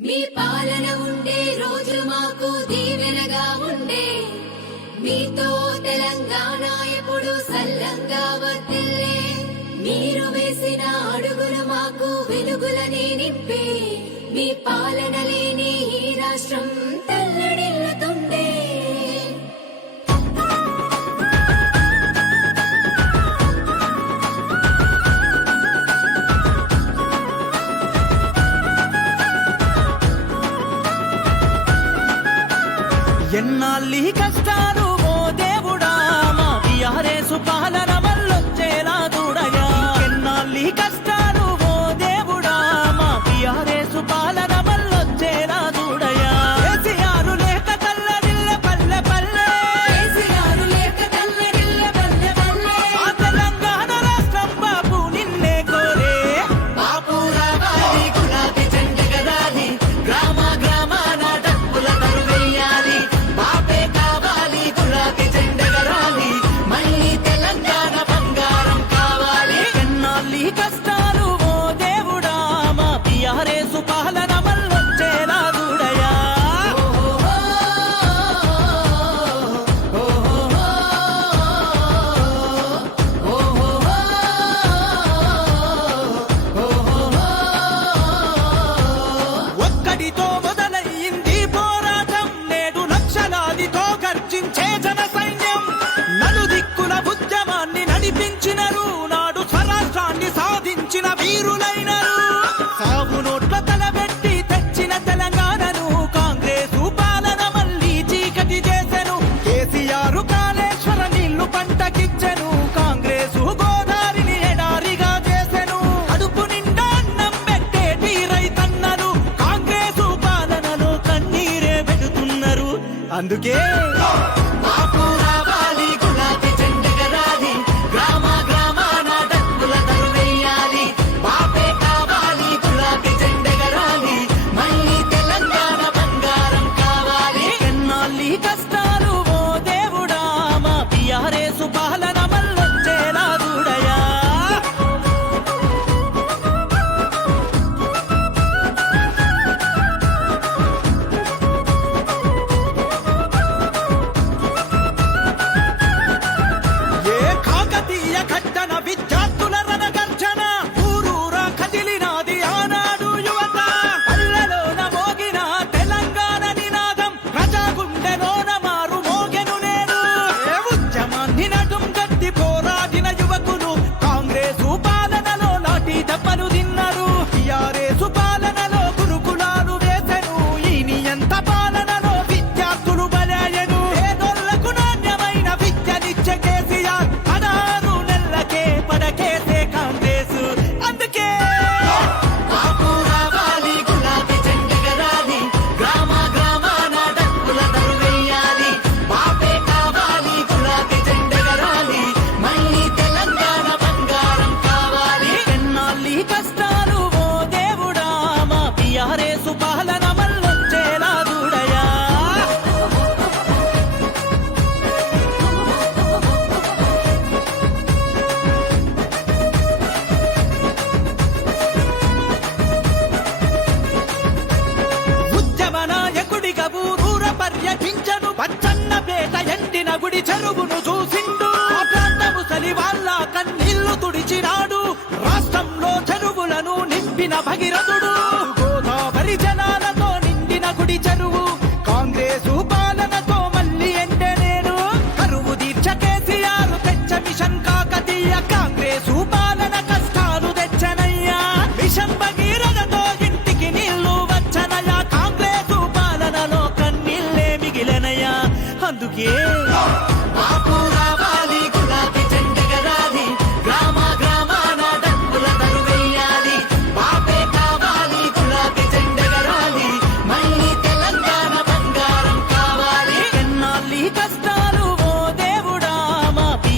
మీ పాలన ఉండే రోజు మాకు దీవెనగా ఉండే. మీతో తెలంగాణ ఎప్పుడు సల్లంగా వర్తిల్లే. మీరు వేసిన అడుగులు మాకు వెలుగులనే నింపే. మీ పాలన లేని ఈ రాష్ట్రం ఓ దేవుడా మా టీఆర్ఎస్ పాలన వల్లొచ్చేలా చూడగా ఎన్నాళ్ళీ కష్టం అందుకే చెరువును చూసిండు. ప్రాంతము సలి వాళ్ళ కన్నీళ్ళు తుడిచినాడు. రాష్ట్రంలో చెరువులను నింపిన భగీరథుడు. గోదావరి జనాలతో నిండిన గుడి చెరువు. కాంగ్రెస్ పాలనతో మళ్ళీ ఎండే నేను కరువు దీక్ష కేసీఆర్ తెచ్చ మిషన్ కాకతీయ. కాంగ్రెస్ పాలన కష్టాలు తెచ్చనయ్యా. మిషన్ భగీరథతో ఇంటికి నీళ్ళు వచ్చనయ్యా. కాంగ్రెస్ పాలనలో కన్నీళ్ళే మిగిలనయ్యా. అందుకే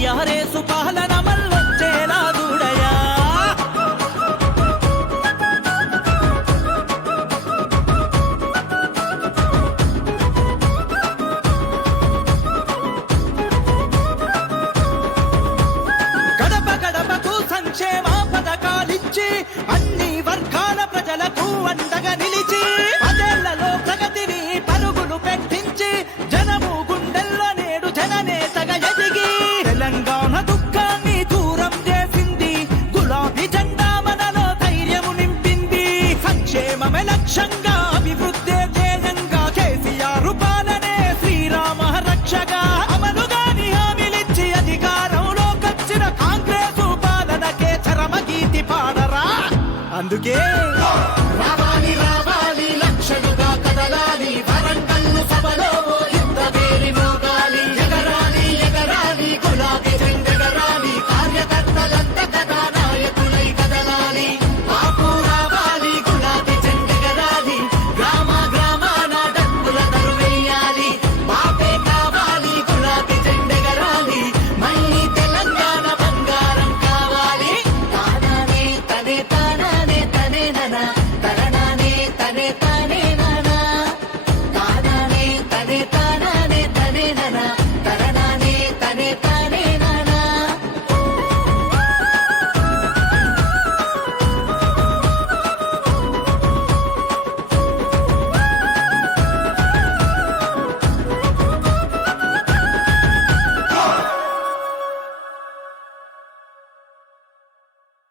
టిఆర్ఎస్ పాలన క్షేమమే లక్ష్యంగా అభివృద్ధి ధ్యేయంగా కేసీఆర్ పాలనే శ్రీరామ రక్షగా అమలుగాని హామీలిచ్చి అధికారంలోకొచ్చిన కాంగ్రెస్ పాలనకే చరమ గీతి పాడరా. అందుకే